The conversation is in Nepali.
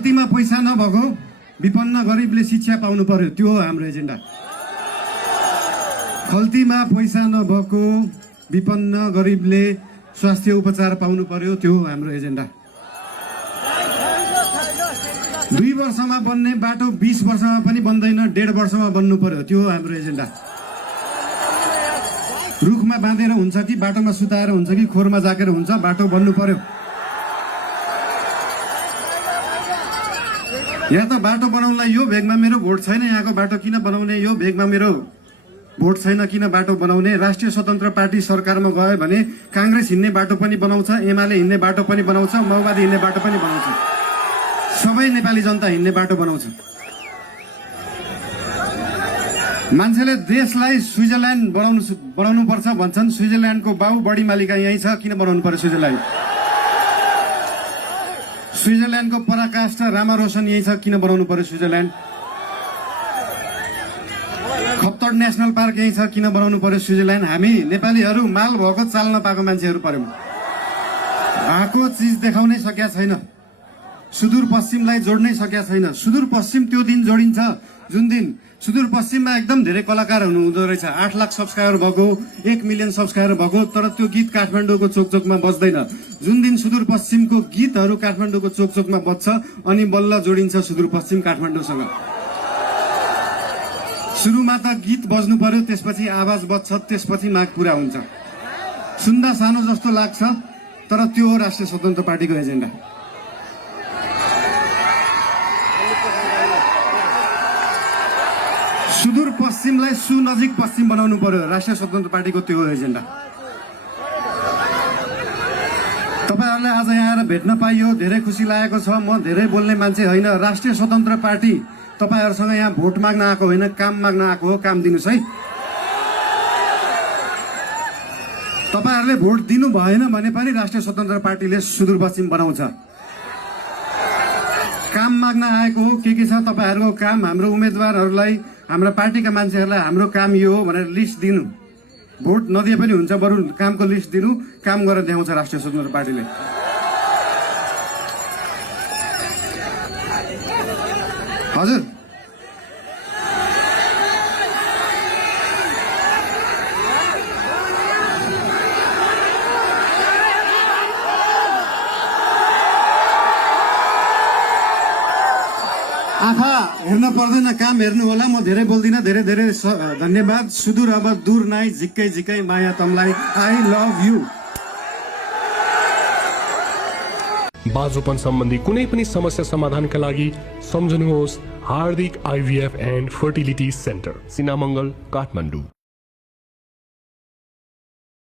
खल्तीमा पैसा नभएको विपन्न गरिबले शिक्षा पाउनु पर्यो, त्यो हो हाम्रो एजेन्डा। खल्तीमा पैसा नभएको विपन्न गरिबले स्वास्थ्य उपचार पाउनु पर्यो, त्यो हो हाम्रो एजेन्डा। 2 वर्षमा बन्ने बाटो 20 वर्षमा पनि बन्दैन, 1.5 वर्षमा बन्नु पर्यो, त्यो हो हाम्रो एजेन्डा। रुखमा बाँधेर हुन्छ कि बाटोमा सुताएर हुन्छ कि खोरमा जाकेर हुन्छ, बाटो बन्नु पर्यो। यहाँ त बाटो बनाउनलाई यो भेगमा मेरो भोट छैन, यहाँको बाटो किन बनाउने, यो भेगमा मेरो भोट छैन किन बाटो बनाउने। राष्ट्रिय स्वतन्त्र पार्टी सरकारमा गयो भने कांग्रेस हिँड्ने बाटो पनि बनाउँछ, एमाले हिँड्ने बाटो पनि बनाउँछ, माओवादी हिँड्ने बाटो पनि बनाउँछ, सबै नेपाली जनता हिँड्ने बाटो बनाउँछ। मान्छेले देशलाई स्विजरल्यान्ड बनाउनु पर्छ भन्छन्, स्विजरल्यान्डको बाउ बढी मालिका यही छ, किन बनाउनु पर्यो स्विजरल्यान्ड? स्विजरल्यान्डको पराकाष्ठ रामा रोशन यही छ, किन बनाउनु पर्यो स्विजरल्यान्ड? खप्तड नेशनल पार्क यही छ, किन बनाउनु पर्यो स्विजरल्यान्ड? हामी नेपालीहरू माल भएको चाल नपाएको मान्छेहरू पर्यौं। भएको चिज देखाउनै सकेका छैन, सुदूरपश्चिमलाई जोड्नै सकेका छैन। सुदूरपश्चिम त्यो दिन जोडिन्छ जुन दिन सुदूरपश्चिममा एकदम धेरै कलाकार हुनुहुँदो रहेछ, 8 लाख सब्सक्राइबर भएको, 1 मिलियन सब्सक्राइबर भएको, तर त्यो गीत काठमाडौँको चोकचोकमा बज्दैन। जुन दिन सुदूरपश्चिमको गीतहरू काठमाडौँको चोकचोकमा बज्छ अनि बल्ल जोडिन्छ सुदूरपश्चिम काठमाडौँसँग। सुरुमा त गीत बज्नु पर्यो, त्यसपछि आवाज बज्छ, त्यसपछि माग पूरा हुन्छ। सुन्दा सानो जस्तो लाग्छ, तर त्यो हो राष्ट्रिय स्वतन्त्र पार्टीको एजेन्डा। सुदूरपश्चिमलाई सुनजिक पश्चिम बनाउनु पर्यो, राष्ट्रिय स्वतन्त्र पार्टीको त्यो एजेन्डा। तपाईहरुलाई आज यहाँ आएर भेट्न पाइयो, धेरै खुसी लागेको छ। म धेरै बोल्ने मान्छे होइन, राष्ट्रिय स्वतन्त्र पार्टी तपाईहरुसँग यहाँ भोट माग्न आएको होइन, काम माग्न आएको हो। काम दिनुस् है। तपाईहरुले भोट दिनु भएन भने पनि राष्ट्रिय स्वतन्त्र पार्टीले सुदूरपश्चिम बनाउँछ। काम माग्न आएको हो, के छ तपाईहरुको काम? हाम्रो उम्मेदवारहरूलाई, हाम्रा पार्टीका मान्छेहरूलाई हाम्रो काम यो हो भनेर लिस्ट दिनु। भोट नदिए पनि हुन्छ, बरु कामको लिस्ट दिनु, काम गरेर देखाउँछ राष्ट्रिय स्वतन्त्र पार्टीले। हजुर आँखा हेर्न पर्दैन, काम हेर्नु होला। म धेरै बोल्दिन, धेरै धेरै धन्यवाद। सुदूर अब दूर नाइ, झिक्कै झिक्कै माया तमलाई। I love you. बाजोपन सम्बन्धी कुनै पनि समस्या समाधानका लागि सम्झनुहोस् Hardik IVF and fertility centre, Sinamangal, Kathmandu.